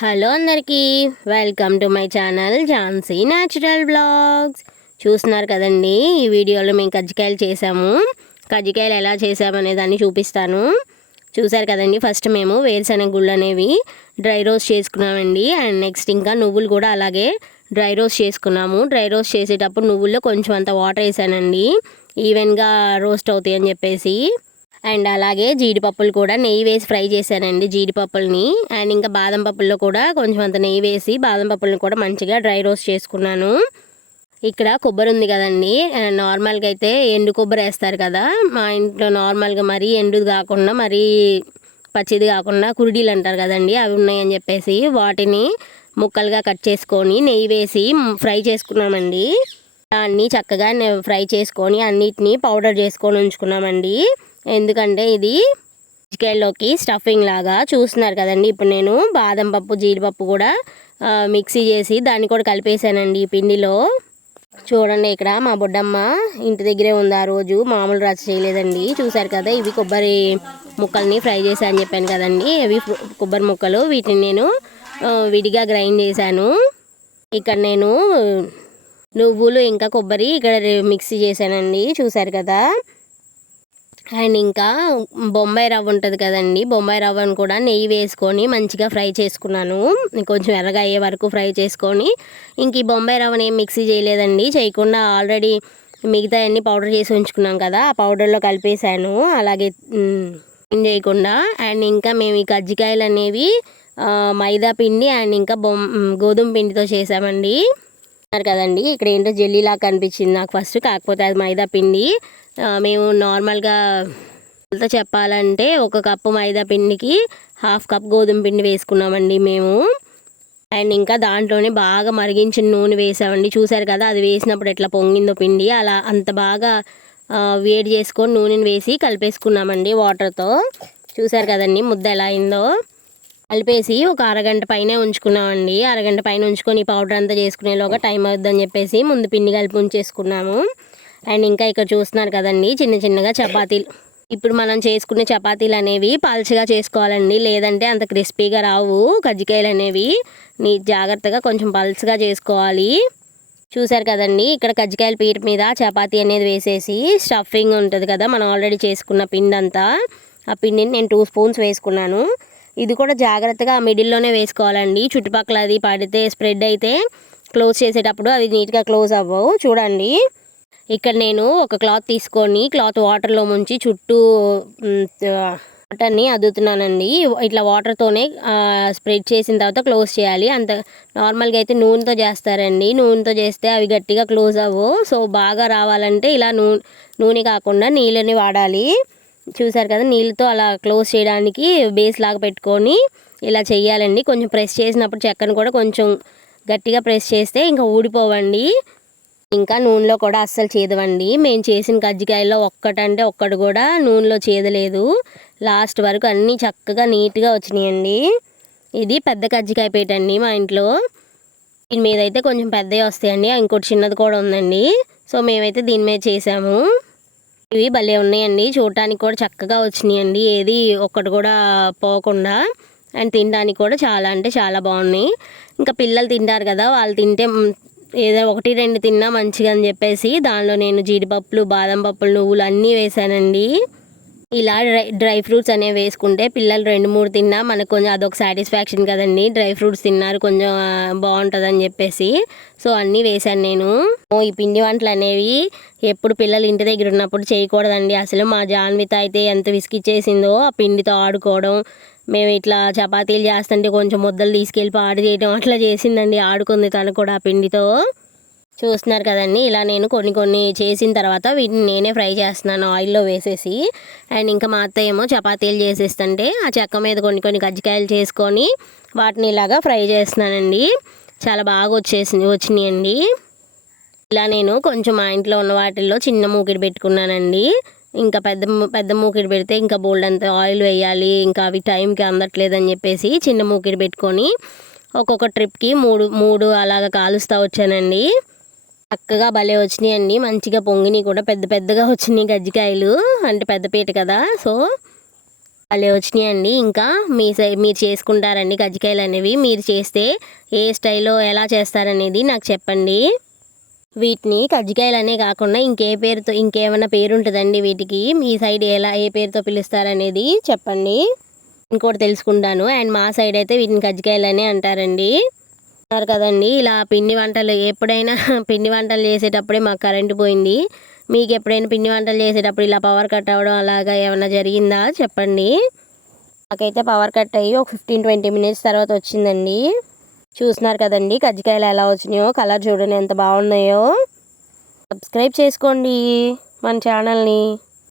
Hello అందరికీ, welcome to my channel Jhansi natural blogs. చూస్తున్నారు కదండి, ఈ వీడియోలో మేము కజ్జికాయలు చేసాము. కజ్జికాయలు ఎలా చేసామనే దాన్ని చూపిస్తాను. చూసారు కదండి, ఫస్ట్ మేము వేరుశనగ గుళ్ళు అనేవి డ్రై రోస్ట్ చేసుకున్నామండి. అండ్ నెక్స్ట్ ఇంకా నువ్వులు కూడా అలాగే డ్రై రోస్ట్ చేసుకున్నాము. డ్రై రోస్ట్ చేసేటప్పుడు నువ్వుల్లో కొంచెం అంత వాటర్ వేసానండి, ఈవెన్గా రోస్ట్ అవుతాయి అని చెప్పేసి. అండ్ అలాగే జీడిపప్పులు కూడా నెయ్యి వేసి ఫ్రై చేశానండి, జీడిపప్పుల్ని. అండ్ ఇంకా బాదం పప్పుల్లో కూడా కొంచెం అంత నెయ్యి వేసి బాదం పప్పులను కూడా మంచిగా డ్రై రోస్ట్ చేసుకున్నాను. ఇక్కడ కొబ్బరి ఉంది కదండి, నార్మల్గా అయితే ఎండు కొబ్బరి వేస్తారు కదా, మా ఇంట్లో నార్మల్గా మరీ ఎండుది కాకుండా మరీ పచ్చిది కాకుండా కురిడీలు అంటారు కదండి, అవి ఉన్నాయని చెప్పేసి వాటిని ముక్కలుగా కట్ చేసుకొని నెయ్యి వేసి ఫ్రై చేసుకున్నామండి. దాన్ని చక్కగా ఫ్రై చేసుకొని అన్నిటినీ పౌడర్ చేసుకొని ఉంచుకున్నామండి. ఎందుకంటే ఇది చికెన్లోకి స్టఫింగ్ లాగా. చూస్తున్నారు కదండి, ఇప్పుడు నేను బాదం పప్పు జీడిపప్పు కూడా మిక్సీ చేసి దాన్ని కూడా కలిపేసానండి ఈ పిండిలో. చూడండి, ఇక్కడ మా బొడ్డమ్మ ఇంటి దగ్గరే ఉంది, ఆ రోజు మామూలు రచ్చ చేయలేదండి. చూసారు కదా, ఇవి కొబ్బరి ముక్కల్ని ఫ్రై చేశా అని చెప్పాను కదండి, ఇవి కొబ్బరి ముక్కలు. వీటిని నేను విడిగా గ్రైండ్ చేశాను. ఇక్కడ నేను నువ్వులు ఇంకా కొబ్బరి ఇక్కడ మిక్సీ చేశానండి, చూసారు కదా. అండ్ ఇంకా బొంబాయి రవ్వ ఉంటుంది కదండి, బొంబాయి రవ్వను కూడా నెయ్యి వేసుకొని మంచిగా ఫ్రై చేసుకున్నాను. కొంచెం ఎర్రగా అయ్యే వరకు ఫ్రై చేసుకొని, ఇంక ఈ బొంబాయి రవ్వని ఏం మిక్సీ చేయలేదండి, చేయకుండా ఆల్రెడీ మిగతా అన్ని పౌడర్ చేసి ఉంచుకున్నాం కదా, ఆ పౌడర్లో కలిపేశాను అలాగే చేయకుండా. అండ్ ఇంకా మేము ఈ కజ్జికాయలు అనేవి మైదా పిండి అండ్ ఇంకా గోధుమ పిండితో చేసామండి. కదండి, ఇక్కడ ఏంటో జెల్లీలా కనిపించింది నాకు ఫస్ట్, కాకపోతే అది మైదా పిండి. మేము నార్మల్గా చెప్పాలంటే 1 కప్పు మైదా పిండికి 1/2 కప్ గోధుమ పిండి వేసుకున్నామండి మేము. అండ్ ఇంకా దాంట్లోనే బాగా మరిగించిన నూనె వేసామండి. చూసారు కదా, అది వేసినప్పుడు ఎట్లా పొంగిందో పిండి, అలా అంత బాగా వేడి చేసుకొని నూనెని వేసి కలిపేసుకున్నామండి వాటర్తో. చూసారు కదండి ముద్ద ఎలా అయిందో. కలిపేసి ఒక అరగంట పైనే ఉంచుకున్నామండి. అరగంట పైన ఉంచుకొని పౌడర్ అంతా చేసుకునేలోగా టైం అవుతుందని చెప్పేసి ముందు పిండి కలిపి ఉంచేసుకున్నాము. అండ్ ఇంకా ఇక్కడ చూస్తున్నారు కదండి, చిన్న చిన్నగా చపాతీలు. ఇప్పుడు మనం చేసుకునే చపాతీలు అనేవి పల్చగా చేసుకోవాలండి, లేదంటే అంత క్రిస్పీగా రావు కజ్జికాయలు అనేవి. జాగ్రత్తగా కొంచెం పల్చగా చేసుకోవాలి. చూసారు కదండి, ఇక్కడ కజ్జికాయల పీట మీద చపాతీ అనేది వేసేసి స్టఫింగ్ ఉంటుంది కదా మనం ఆల్రెడీ చేసుకున్న పిండి అంతా, ఆ పిండిని నేను 2 స్పూన్స్ వేసుకున్నాను. ఇది కూడా జాగ్రత్తగా మిడిల్లోనే వేసుకోవాలండి, చుట్టుపక్కల అది పడితే స్ప్రెడ్ అయితే క్లోజ్ చేసేటప్పుడు అవి నీట్గా క్లోజ్ అవ్వవు. చూడండి, ఇక్కడ నేను ఒక క్లాత్ తీసుకొని క్లాత్ వాటర్లో ముంచి చుట్టూ వాటర్ని అద్దుతున్నానండి. ఇట్లా వాటర్తోనే స్ప్రెడ్ చేసిన తర్వాత క్లోజ్ చేయాలి. అంత నార్మల్గా అయితే నూనెతో చేస్తారండి, నూనెతో చేస్తే అవి గట్టిగా క్లోజ్ అవ్వవు. సో బాగా రావాలంటే ఇలా నూనె కాకుండా నీళ్ళని వాడాలి. చూసారు కదా, నీళ్ళతో అలా క్లోజ్ చేయడానికి బేస్ లాగా పెట్టుకొని ఇలా చేయాలండి. కొంచెం ప్రెస్ చేసినప్పుడు చెక్కను కూడా కొంచెం గట్టిగా ప్రెస్ చేస్తే ఇంకా ఊడిపోవండి. ఇంకా నూనెలో కూడా అస్సలు చేదవండి. మేము చేసిన కజ్జికాయల్లో ఒక్కటంటే ఒక్కటి కూడా నూనెలో చేదలేదు. లాస్ట్ వరకు అన్నీ చక్కగా నీట్గా వచ్చినాయండి. ఇది పెద్ద కజ్జికాయ పీట అండి మా ఇంట్లో. దీని మీద అయితే కొంచెం పెద్దవి వస్తాయండి, ఇంకోటి చిన్నది కూడా ఉందండి. సో మేమైతే దీని మీద చేసాము. ఇవి భలే ఉన్నాయండి, చూడటానికి కూడా చక్కగా వచ్చినాయండి, ఏది ఒక్కటి కూడా పోకుండా. అండ్ తినడానికి కూడా చాలా అంటే చాలా బాగున్నాయి. ఇంకా పిల్లలు తింటారు కదా, వాళ్ళు తింటే ఏదో 1-2 తిన్నా మంచిగా అని చెప్పేసి దానిలో నేను జీడిపప్పులు బాదం పప్పులు నువ్వులు అన్నీ వేసానండి. ఇలా డ్రై ఫ్రూట్స్ అనేవి వేసుకుంటే పిల్లలు 2-3 తిన్నా మనకు కొంచెం అదొక సాటిస్ఫాక్షన్ కదండి, డ్రై ఫ్రూట్స్ తిన్నారు కొంచెం బాగుంటుంది అని చెప్పేసి. సో అన్నీ వేశాను నేను. ఈ పిండి వంటలు అనేవి ఎప్పుడు పిల్లలు ఇంటి దగ్గర ఉన్నప్పుడు చేయకూడదండి అసలు. మా జాన్విత అయితే ఎంత విసిగిచ్చేసిందో ఆ పిండితో ఆడుకోవడం. మేము ఇట్లా చపాతీలు చేస్తుంటే కొంచెం ముద్దలు తీసుకెళ్ళి పాడు చేయడం అట్లా చేసిందండి, ఆడుకుంది తను కూడా ఆ పిండితో. చూస్తున్నారు కదండి, ఇలా నేను కొన్ని చేసిన తర్వాత వీటిని నేనే ఫ్రై చేస్తున్నాను ఆయిల్లో వేసేసి. అండ్ ఇంకా మా అత్త ఏమో చపాతీలు చేసేస్తుంటే ఆ చెక్క మీద కొన్ని కజ్జికాయలు చేసుకొని వాటిని ఇలాగా ఫ్రై చేస్తున్నానండి. చాలా బాగా వచ్చినాయండి. ఇలా నేను కొంచెం మా ఇంట్లో ఉన్న వాటిల్లో చిన్న మూకిడి పెట్టుకున్నానండి. ఇంకా పెద్ద మూకిడి పెడితే ఇంకా బోల్డ్ అంత ఆయిల్ వేయాలి, ఇంకా అవి టైంకి అందట్లేదని చెప్పేసి చిన్న మూకిడి పెట్టుకొని ఒక్కొక్క ట్రిప్కి 3 అలాగా కాలుస్తూ వచ్చానండి. చక్కగా భలే వచ్చినాయండి, మంచిగా పొంగినాయి కూడా, పెద్దగా వచ్చినాయి కజ్జికాయలు. అంటే పెద్ద పీట కదా, సో భలే వచ్చినాయండి. ఇంకా మీరు చేసుకుంటారండి కజ్జికాయలు అనేవి. మీరు చేస్తే ఏ స్టైల్లో ఎలా చేస్తారనేది నాకు చెప్పండి. వీటిని కజ్జికాయలనే కాకుండా ఇంకేమైనా పేరు ఉంటుందండి వీటికి? మీ సైడ్ ఏ పేరుతో పిలుస్తారనేది చెప్పండి. ఇంకోటి తెలుసుకుంటాను. అండ్ మా సైడ్ అయితే వీటిని కజ్జికాయలనే అంటారండి. అంటారు కదండి, ఇలా ఎప్పుడైనా పిండి వంటలు చేసేటప్పుడే మాకు కరెంటు పోయింది. మీకు ఎప్పుడైనా పిండి వంటలు చేసేటప్పుడు ఇలా పవర్ కట్ అవ్వడం అలాగా ఏమైనా జరిగిందా చెప్పండి. నాకైతే పవర్ కట్ అయ్యి ఒక 15-20 మినిట్స్ తర్వాత వచ్చిందండి. చూస్తున్నారు కదండి కజ్జికాయలు ఎలా వచ్చినాయో. కలర్ చూడండి ఎంత బాగున్నాయో. సబ్స్క్రైబ్ చేసుకోండి మన ఛానల్ని.